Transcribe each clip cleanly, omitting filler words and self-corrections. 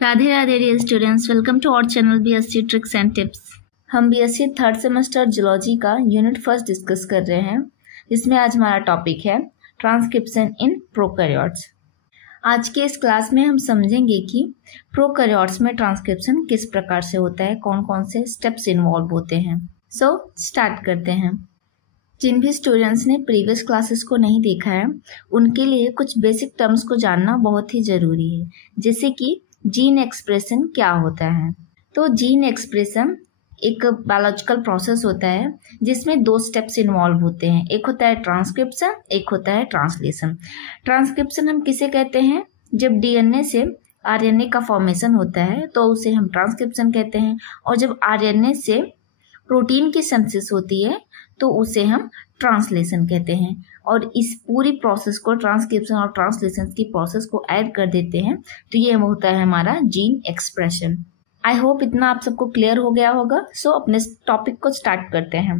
Radhe Radhe dear students, welcome to our channel BSc tricks and tips. हम BSc third semester zoology का unit first discuss कर रहे हैं, जिसमें आज हमारा टॉपिक है ट्रांसक्रिप्शन इन प्रोकैरियोट्स। आज के इस क्लास में हम समझेंगे कि प्रोकैरियोट्स में ट्रांसक्रिप्शन किस प्रकार से होता है, कौन कौन से स्टेप्स इन्वॉल्व होते हैं। सो स्टार्ट करते हैं। जिन भी स्टूडेंट्स ने प्रीवियस क्लासेस को नहीं देखा है, उनके लिए कुछ बेसिक टर्म्स को जानना बहुत ही ज़रूरी है, जैसे कि जीन एक्सप्रेशन क्या होता है। तो जीन एक्सप्रेशन एक बायोलॉजिकल प्रोसेस होता है जिसमें दो स्टेप्स इन्वॉल्व होते हैं। एक होता है ट्रांसक्रिप्शन, एक होता है ट्रांसलेशन। ट्रांसक्रिप्शन हम किसे कहते हैं? जब डीएनए से आरएनए का फॉर्मेशन होता है तो उसे हम ट्रांसक्रिप्शन कहते हैं, और जब आरएनए से प्रोटीन की सिंथेसिस होती है तो उसे हम ट्रांसलेशन कहते हैं। और इस पूरी प्रोसेस को, ट्रांसक्रिप्शन और ट्रांसलेशन की प्रोसेस को ऐड कर देते हैं तो ये होता है हमारा जीन एक्सप्रेशन। आई होप इतना आप सबको क्लियर हो गया होगा। सो अपने टॉपिक को स्टार्ट करते हैं।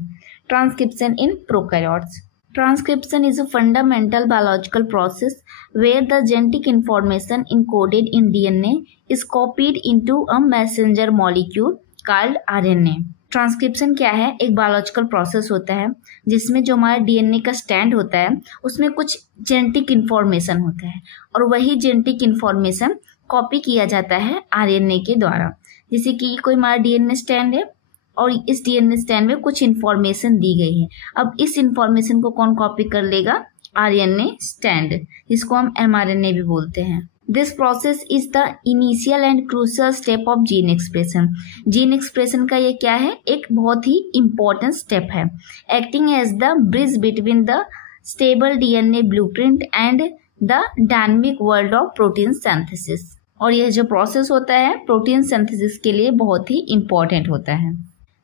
Transcription in prokaryotes. Transcription is a fundamental biological process where the genetic information encoded in DNA is copied into a messenger molecule called RNA. Transcription क्या है? एक बायोलॉजिकल प्रोसेस होता है जिसमें जो हमारा डीएनए का स्टैंड होता है उसमें कुछ जेनेटिक इन्फॉर्मेशन होता है, और वही जेनेटिक इन्फॉर्मेशन कॉपी किया जाता है आरएनए के द्वारा। जैसे कि कोई हमारा डीएनए स्टैंड है और इस डीएनए स्टैंड में कुछ इन्फॉर्मेशन दी गई है। अब इस इन्फॉर्मेशन को कौन कॉपी कर लेगा? आरएनए स्टैंड, जिसको हम एमआरएनए भी बोलते हैं। This process is the initial and crucial step of gene expression. Gene expression का ये क्या है? एक बहुत ही इंपॉर्टेंट स्टेप है, acting as the bridge between the stable DNA blueprint and the dynamic world of protein synthesis. और यह जो प्रोसेस होता है प्रोटीन सिंथेसिस के लिए बहुत ही इंपॉर्टेंट होता है।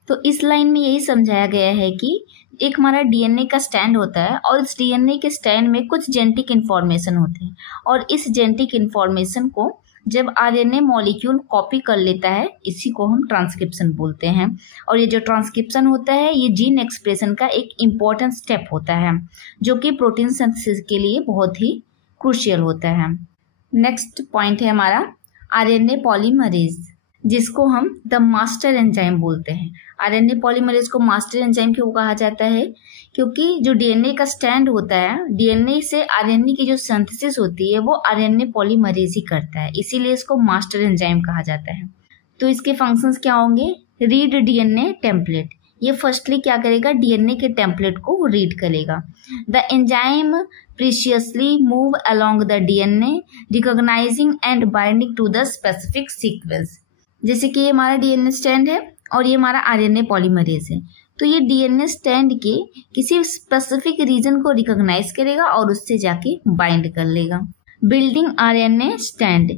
तो इस लाइन में यही समझाया गया है कि एक हमारा डीएनए का स्टैंड होता है और इस डीएनए के स्टैंड में कुछ जेनेटिक इन्फॉर्मेशन होते हैं, और इस जेनेटिक इन्फॉर्मेशन को जब आरएनए मॉलिक्यूल कॉपी कर लेता है, इसी को हम ट्रांसक्रिप्शन बोलते हैं। और ये जो ट्रांसक्रिप्शन होता है ये जीन एक्सप्रेशन का एक इम्पॉर्टेंट स्टेप होता है, जो कि प्रोटीन सिंथेसिस के लिए बहुत ही क्रूशियल होता है। नेक्स्ट पॉइंट है हमारा आरएनए पॉलीमरेज, जिसको हम द मास्टर एंजाइम बोलते हैं। आरएनए पॉलीमरेज को मास्टर एंजाइम क्यों कहा जाता है? क्योंकि जो डीएनए का स्टैंड होता है, डीएनए से आरएनए की जो सिंथेसिस होती है वो आरएनए पॉलीमरेज ही करता है, इसीलिए इसको मास्टर एंजाइम कहा जाता है। तो इसके फंक्शंस क्या होंगे? रीड डीएनए टेम्पलेट, ये फर्स्टली क्या करेगा? डीएनए के टेम्पलेट को रीड करेगा। The enzyme precisely move along the DNA recognising and binding to the specific sequence. जैसे कि ये हमारा डीएनए स्टैंड है और ये हमारा आरएनए पॉलीमरेज है, तो ये डीएनए स्टैंड के किसी स्पेसिफिक रीजन को रिकॉग्नाइज करेगा और उससे जाके बाइंड कर लेगा। Building RNA strand,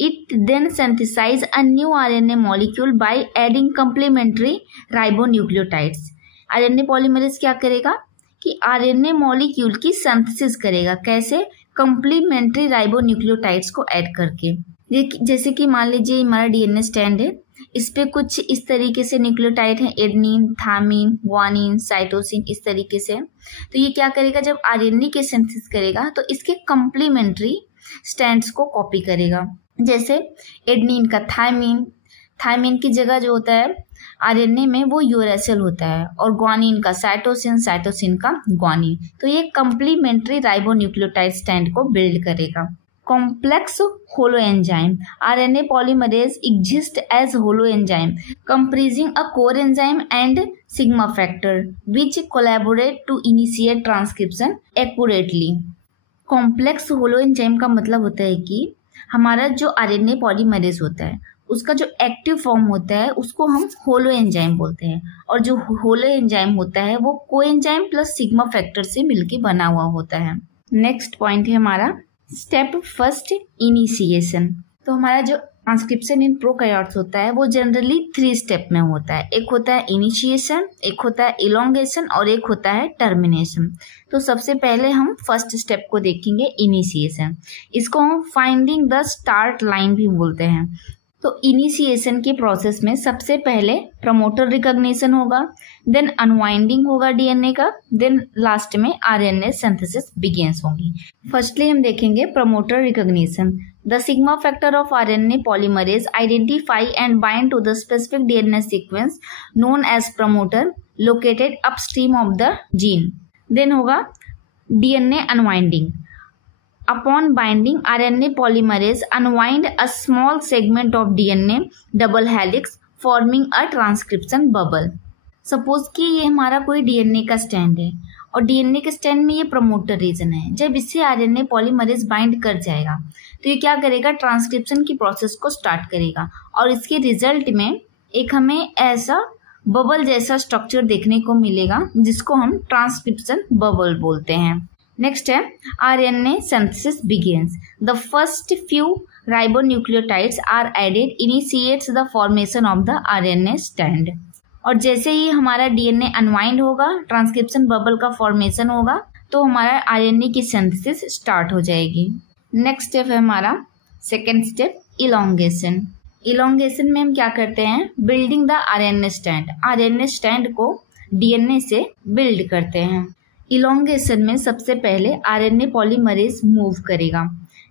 it then synthesize a new RNA molecule by adding complementary ribonucleotides. RNA polymerase क्या करेगा कि आरएनए मॉलिक्यूल की सिंथेसिस करेगा। कैसे? कंप्लीमेंट्री राइबोन्यूक्लियोटाइड्स को ऐड करके। जैसे कि मान लीजिए हमारा डीएनए स्टैंड है, इस पे कुछ इस तरीके से न्यूक्लियोटाइड है, एडेनिन, थायमिन, ग्वानिन, साइटोसिन, इस तरीके से। तो ये क्या करेगा? जब आरएनए के सिंथेसिस करेगा तो इसके कंप्लीमेंट्री स्टैंड्स को कॉपी करेगा। जैसे एडेनिन का थायमिन, थायमिन की जगह जो होता है आरएनए में वो यूरेसिल होता है, और ग्वानिन का साइटोसिन, साइटोसिन का ग्वानिन। तो ये कंप्लीमेंट्री राइबोन्यूक्लियोटाइड स्टैंड को बिल्ड करेगा। Complex holoenzyme. RNA polymerase exists as holoenzyme comprising a core enzyme and sigma factor which collaborate to initiate transcription accurately. Complex holoenzyme का मतलब होता है कि हमारा जो RNA polymerase होता है उसका जो एक्टिव फॉर्म होता है उसको हम होलोएंजाइम बोलते हैं, और जो होलोएंजाइम होता है वो कोएंजाइम प्लस सिग्मा फैक्टर से मिलके बना हुआ होता है। नेक्स्ट पॉइंट है हमारा स्टेप फर्स्ट, इनिशिएशन। तो हमारा जो ट्रांसक्रिप्शन इन प्रोकैरियोट्स होता है वो जनरली 3 स्टेप में होता है। एक होता है इनिशिएशन, एक होता है इलोंगेशन और एक होता है टर्मिनेशन। तो सबसे पहले हम फर्स्ट स्टेप को देखेंगे, इनिशिएशन। इसको हम फाइंडिंग द स्टार्ट लाइन भी बोलते हैं। तो इनिशिएशन के प्रोसेस में सबसे पहले प्रमोटर रिकॉग्निशन होगा, देन अनवाइंडिंग होगा डीएनए का, देन लास्ट में आरएनए सिंथेसिस बिगिंस होगी। फर्स्टली हम देखेंगे promoter recognition. The sigma factor of RNA polymerase identify and bind to the specific DNA sequence known as promoter located upstream of the gene. Then होगा DNA unwinding. Upon binding, RNA polymerase unwind a small segment of DNA double helix forming a transcription bubble. Suppose कि ये हमारा कोई DNA का stand है और DNA के stand में ये प्रमोटर रीजन है। जब इससे आरएनए पॉलीमरेज बाइंड कर जाएगा तो ये क्या करेगा, ट्रांसक्रिप्शन की प्रोसेस को स्टार्ट करेगा और इसके रिजल्ट में एक हमें ऐसा बबल जैसा स्ट्रक्चर देखने को मिलेगा जिसको हम ट्रांसक्रिप्शन बबल बोलते हैं। नेक्स्ट है RNA synthesis begins. The first few ribonucleotides are added initiates the formation of the RNA strand. और जैसे ही हमारा DNA अनवाइंड होगा, ट्रांसक्रिप्शन बबल का फॉर्मेशन होगा, तो हमारा RNA की सिंथेसिस स्टार्ट हो जाएगी। नेक्स्ट स्टेप है हमारा सेकेंड स्टेप इलोंगेशन। इलोंगेशन में हम क्या करते हैं, building the RNA strand. RNA strand को DNA से बिल्ड करते हैं। इलोंगेशन में सबसे पहले आरएनए पॉलीमरेज मूव करेगा।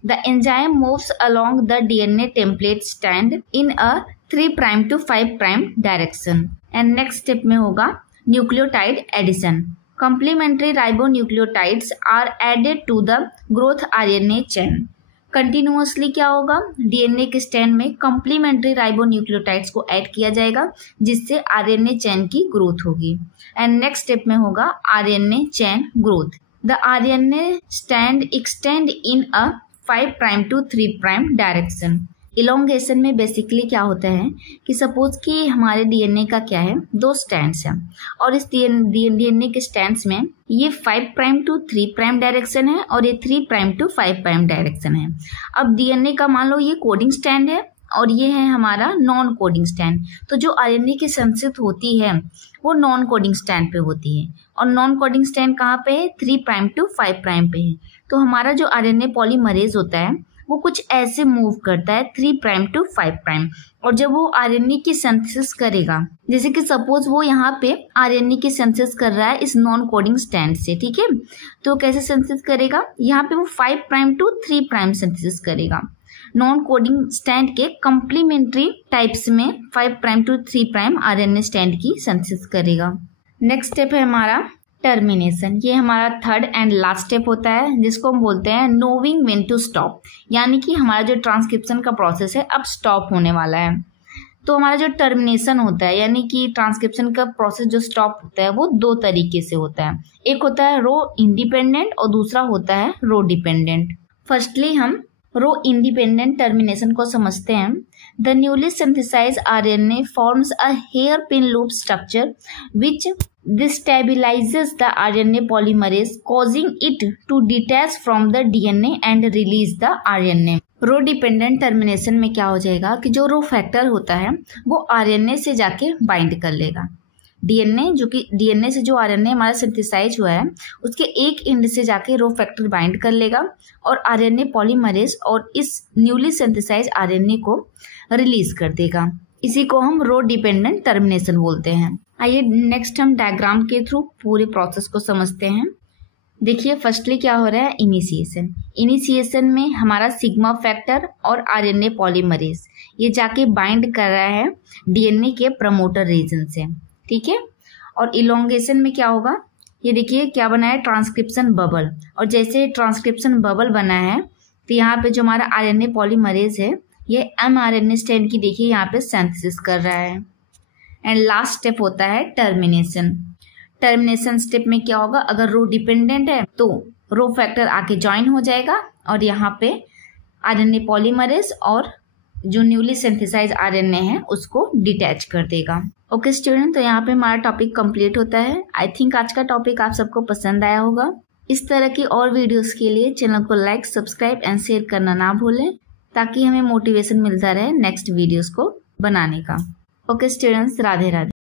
The enzyme moves along the DNA template strand in a 3' to 5' direction. And next step में होगा nucleotide addition. Complementary ribonucleotides are added to the growth RNA chain. Continuously क्या होगा, DNA के stand में complementary ribonucleotides को add किया जाएगा जिससे आरएनए चेन की ग्रोथ होगी। एंड नेक्स्ट स्टेप में होगा RNA chain growth. The RNA stand extend in a 5' to 3' direction. Elongation में बेसिकली क्या होता है कि सपोज कि हमारे डीएनए का क्या है, 2 स्टैंड्स हैं और इस डीएनए के स्टैंड्स में ये 5' to 3' डायरेक्शन है और ये 3' to 5' डायरेक्शन है। अब डीएनए का मान लो ये कोडिंग स्टैंड है और ये है हमारा नॉन कोडिंग स्टैंड। तो जो आरएनए की सिंथेसिस होती है वो नॉन कोडिंग स्टैंड पे होती है और नॉन कोडिंग स्टैंड कहाँ पे है, 3' to 5' पे है। तो हमारा जो आरएनए पॉलीमरेज होता है वो कुछ ऐसे मूव करता है 3' to 5' और जब वो आरएनए की सिंथेसिस करेगा, जैसे कि सपोज वो यहाँ पे आरएनए की सिंथेसिस कर रहा है इस नॉन कोडिंग स्टैंड से, ठीक है, तो कैसे सिंथेसिस करेगा, यहाँ पे वो 5' to 3' सिंथेसिस करेगा। नॉन कोडिंग स्टैंड के कंप्लीमेंट्री टाइप्स में 5' to 3' आरएनए स्टैंड की सिंथेसिस करेगा। नेक्स्ट स्टेप है हमारा टर्मिनेशन। ये हमारा थर्ड एंड लास्ट स्टेप होता है जिसको हम बोलते हैं नोविंग व्हेन टू स्टॉप, यानी कि हमारा जो ट्रांसक्रिप्शन का प्रोसेस है अब स्टॉप होने वाला है। तो हमारा जो टर्मिनेशन होता है यानी कि ट्रांसक्रिप्शन का प्रोसेस जो स्टॉप होता है वो 2 तरीके से होता है। एक होता है रो इंडिपेंडेंट और दूसरा होता है रो डिपेंडेंट। फर्स्टली हम रो इंडिपेंडेंट टर्मिनेशन को समझते हैं। The newly synthesized RNA forms a hairpin loop structure which destabilizes the RNA polymerase, causing it to detach from the DNA and release the RNA. Rho dependent termination में क्या हो जाएगा कि जो रो फैक्टर होता है वो आरएनए से जाके बाइंड कर लेगा। डीएनए जो कि डीएनए से जो आरएनए हमारा सिंथेसाइज हुआ है उसके एक एंड से जाके रो फैक्टर बाइंड कर लेगा और आरएनए पॉलीमरेज और इस न्यूली सिंथेसाइज आरएनए को रिलीज कर देगा। इसी को हम रो डिपेंडेंट टर्मिनेशन बोलते हैं। आइए नेक्स्ट हम डायग्राम के थ्रू पूरे प्रोसेस को समझते हैं। देखिए फर्स्टली क्या हो रहा है, इनिशिएशन। इनिशिएशन में हमारा सिग्मा फैक्टर और आरएनए पॉलीमरेज ये जाके बाइंड कर रहा है डीएनए के प्रमोटर रीजन से, ठीक है। और इलोंगेशन में क्या होगा, ये देखिए क्या बना है, ट्रांसक्रिप्शन बबल। और जैसे ट्रांसक्रिप्शन बबल बना है तो यहाँ पे जो हमारा आरएनए पॉलीमरेज है ये एमआरएनए स्ट्रैंड की देखिए यहाँ पे सिंथेसिस कर रहा है। एंड लास्ट स्टेप होता है टर्मिनेशन। टर्मिनेशन स्टेप में क्या होगा, अगर रो डिपेंडेंट है तो रो फैक्टर आके ज्वाइन हो जाएगा और यहाँ पे आरएनए पॉलीमरेज और जो न्यूली सिंथेसाइज आरएनए है उसको डिटैच कर देगा। ओके स्टूडेंट, तो यहाँ पे हमारा टॉपिक कंप्लीट होता है। आई थिंक आज का टॉपिक आप सबको पसंद आया होगा। इस तरह की और वीडियोस के लिए चैनल को लाइक, सब्सक्राइब एंड शेयर करना ना भूलें ताकि हमें मोटिवेशन मिलता रहे नेक्स्ट वीडियोस को बनाने का। Okay students, Radhe Radhe.